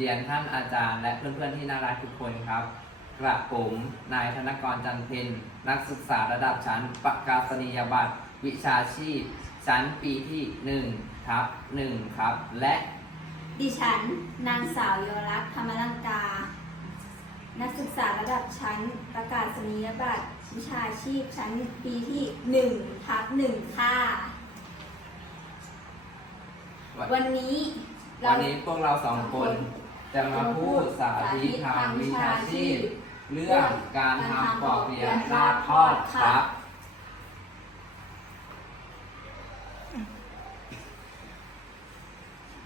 เรียนท่านอาจารย์ และเพื่อนๆที่น่ารักทุกคนครับ กระผมนายธนกรจันเพ็ญนักศึกษาระดับชั้นประกาศนียบัตร วิชาชีพ ชั้นปีที่1ทับ1ครับ และดิฉัน นางสาวเยาวรักษ์ธรรมลังกา นักศึกษาระดับชั้นประกาศนียบัตร วิชาชีพชั้นปีที่1ทับ1ค่ะ วันนี้เราวันนี้พวกเราสองคน จะมาพูดสาธิตทางวิชาชีพ เรื่องการทำปอกเปียะราดทอดครับ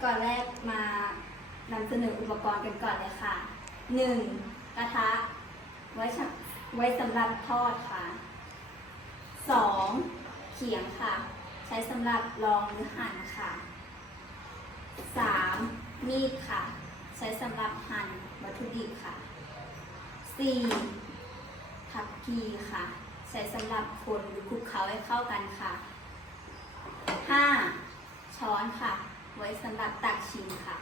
ก่อนแรกมานำเสนออุปกรณ์กันก่อนเลยค่ะ 1. กระทะ ไว้ไว้สำหรับทอดค่ะ 2. เขียงค่ะ ใช้สำหรับรองหรือหั่นค่ะ 3. มีดค่ะ ใช้สำหรับหั่นวัตถุดิบค่ะ 4. ทับพีค่ะ ใช้สำหรับคนหรือคลุกเคล้าให้เข้ากันค่ะ 5. ช้อนค่ะ ไว้สำหรับตักชิมค่ะ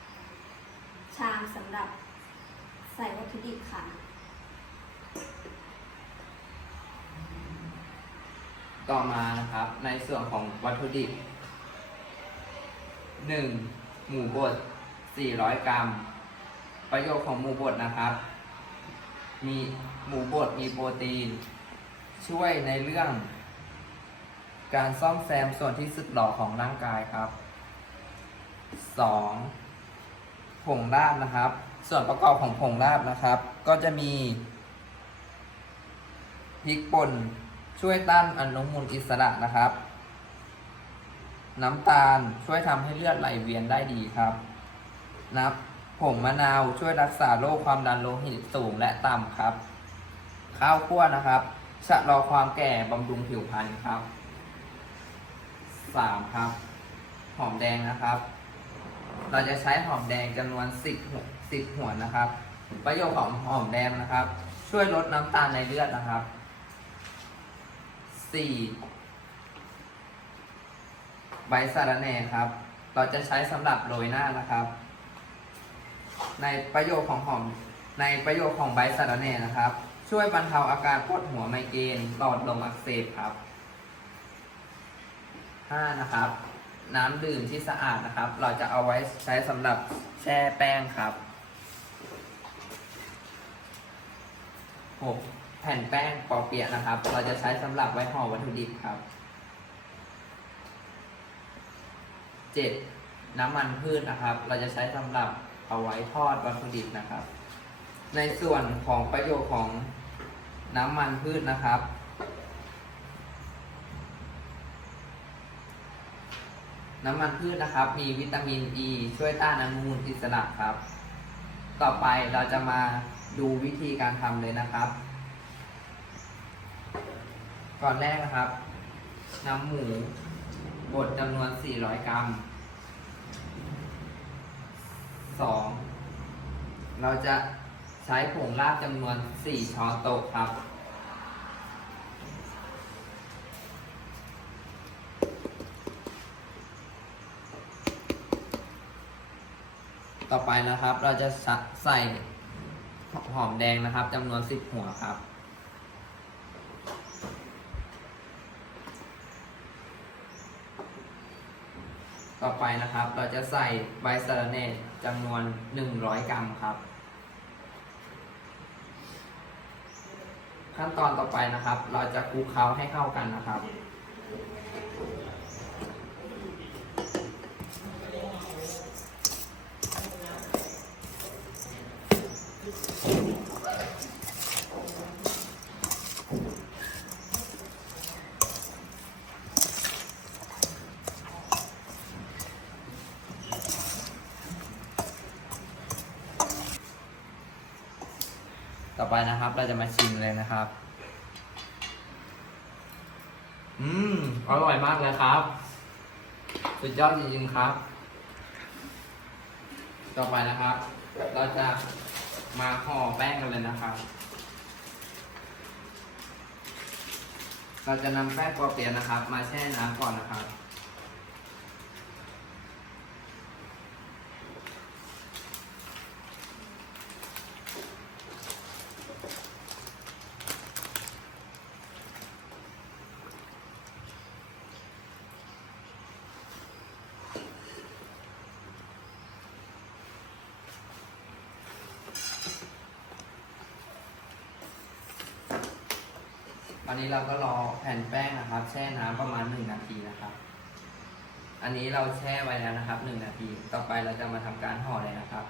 6. ชามสำหรับใส่วัตถุดิบค่ะต่อมานะครับในส่วนของวัตถุดิบ 1. หมูบด400 กรัม ประโยชน์ของหมูบดนะครับ มีหมูบดมีโปรตีน ช่วยในเรื่อง การซ่อมแซมส่วนที่สึกหรอของร่างกายครับ 2. ผงลาบนะครับ ส่วนประกอบของผงลาบนะครับ ก็จะมีพริกป่นช่วยต้านอนุมูลอิสระนะครับ น้ำตาลช่วยทำให้เลือดไหลเวียนได้ดีครับ นับผงมะนาวช่วยรักษาโรคความดันโลหิตสูงและต่ำครับ ข้าวคั่วนะครับชะลอความแก่บำรุงผิวพรรณครับ 3. ครับ หอมแดงนะครับ เราจะใช้หอมแดงจำนวน10หัว10หัวนะครับ ประโยชน์ของหอมแดงนะครับ ช่วยลดน้ำตาลในเลือดนะครับ 4. ใบสะระแหน่ครับ เราจะใช้สำหรับโรยหน้านะครับ ในประโยชน์ของหอมในประโยชน์ของใบสะระแหน่นะครับ ช่วยบรรเทาอาการปวดหัวไมเกรนหลอดลมอักเสบครับ 5. นะครับ น้ำดื่มที่สะอาดนะครับ เราจะเอาไว้ใช้สำหรับแช่แป้งครับ 6. แผ่นแป้งปอเปียะนะครับ เราจะใช้สำหรับไว้ห่อวัตถุดิบครับ 7. น้ำมันพืชนะครับ เราจะใช้สำหรับเอาไว้ทอดวัตถุดิบนะครับ ในส่วนของประโยชน์ของน้ำมันพืชนะครับ น้ำมันพืชนะครับ มีวิตามินอ e, ีช่วยต้านอนุมูลอิสระครับ ต่อไปเราจะมาดูวิธีการทำเลยนะครับ ก่อนแรกนะครับนำหมู บดจำนวน 400 กรัม 2. เราจะใช้ผงลาบจำนวน 4 ช้อนโต๊ะครับ ต่อไปนะครับเราจะใส่หอมแดงนะครับจำนวน 10 หัวครับ ต่อไปนะครับ เราจะใส่ใบสะระแหน่จำนวน 100 กรัมครับ ขั้นตอนต่อไปนะครับ เราจะคลุกเคล้าให้เข้ากันนะครับ ต่อไปนะครับ เราจะมาชิมเลยนะครับ อืม อร่อยมากเลยครับ สุดยอดจริงๆครับ ต่อไปนะครับ เราจะมาห่อแป้งกันเลยนะครับ เราจะนำแป้งปอเปียะนะครับ มาแช่น้ำก่อนนะครับ อันนี้เราก็รอแผ่นแป้งนะครับ แช่น้ำประมาณหนึ่งนาทีนะครับ อันนี้เราแช่ไว้แล้วนะครับหนึ่งนาที ต่อไปเราจะมาทำการห่อเลยนะครับ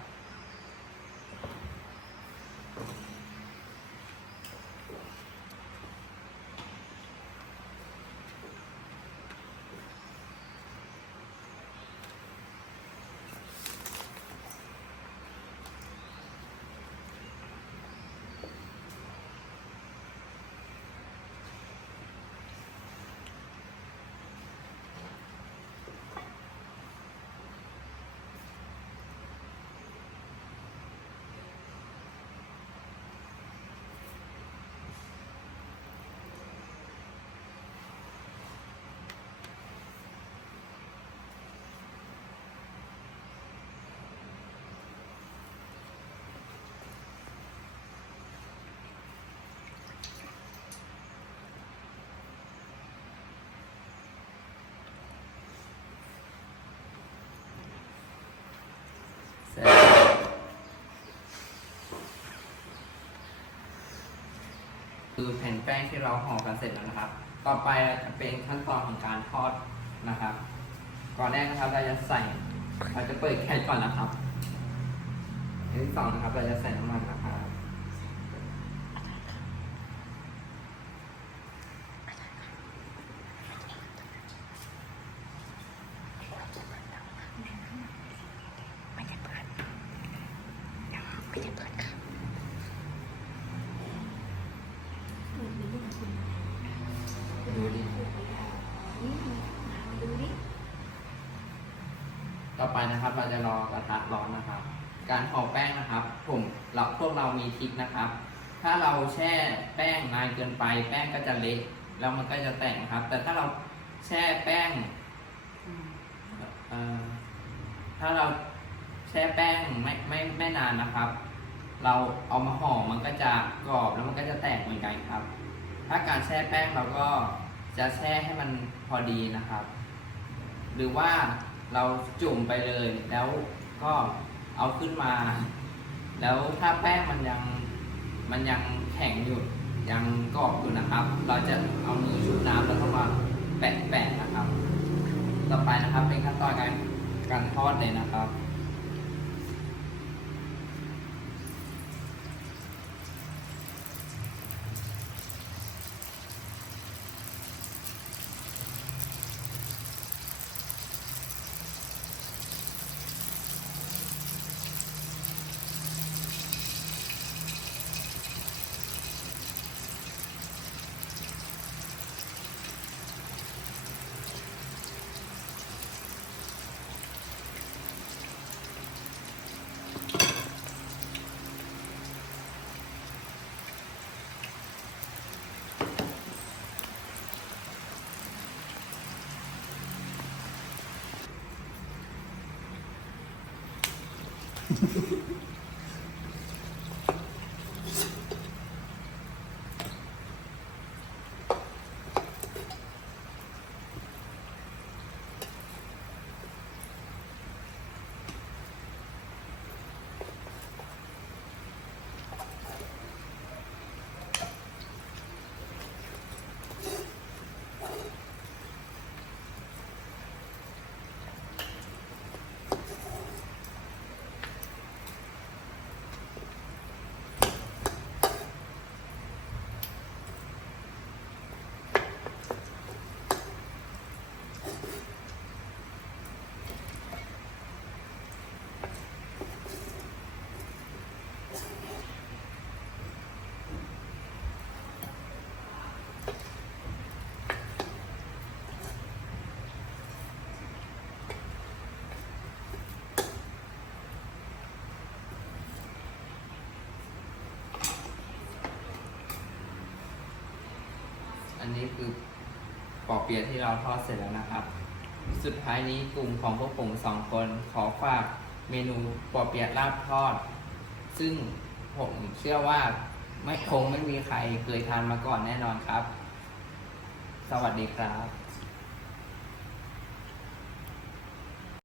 เสร็จ คือแผ่นแป้งที่เราห่อกันเสร็จแล้วนะครับ ต่อไปจะเป็นขั้นตอนของการทอดนะครับ ก่อนแรกนะครับเราจะใส่ เราจะเปิดแก๊สก่อนนะครับอันที่สองนะครับเราจะใส่น้ำมันนะครับไม่ได้เปิดยังไม่ได้เปิดค่ะ ดูดิ ต่อไป นะครับ เราจะรอกระทะร้อนนะครับ การห่อแป้งนะครับผมเราพวกเรามีทริคนะครับ ถ้าเราแช่แป้งนานเกินไป แป้งก็จะเละแล้วมันก็จะแตกนะครับ แต่ถ้าเราแช่แป้งถ้าเราแช่แป้งไม่ไม่ไม่นานนะครับ เราเอามาห่อมันก็จะกรอบแล้วมันก็จะแตกเหมือนกันครับ ถ้าการแช่แป้งเราก็จะแช่ให้มันพอดีนะครับ หรือว่า เราจุ่มไปเลย แล้วก็เอาขึ้นมา แล้วถ้าแป้งมันยังมันยังแข็งอยู่ยังกรอบอยู่นะครับ เราจะเอามือชุบน้ำแล้วก็มาแปะๆนะครับ ต่อไปนะครับเป็นขั้นตอนการการทอดเลยนะครับ thank นี้คือปอเปียะที่เราทอดเสร็จแล้วนะครับ สุดท้ายนี้กลุ่มของพวกผมสองคนขอฝากเมนูปอเปียะลาบทอด ซึ่งผมเชื่อว่าไม่คงไม่มีใครเคยทานมาก่อนแน่นอนครับ สวัสดีครับ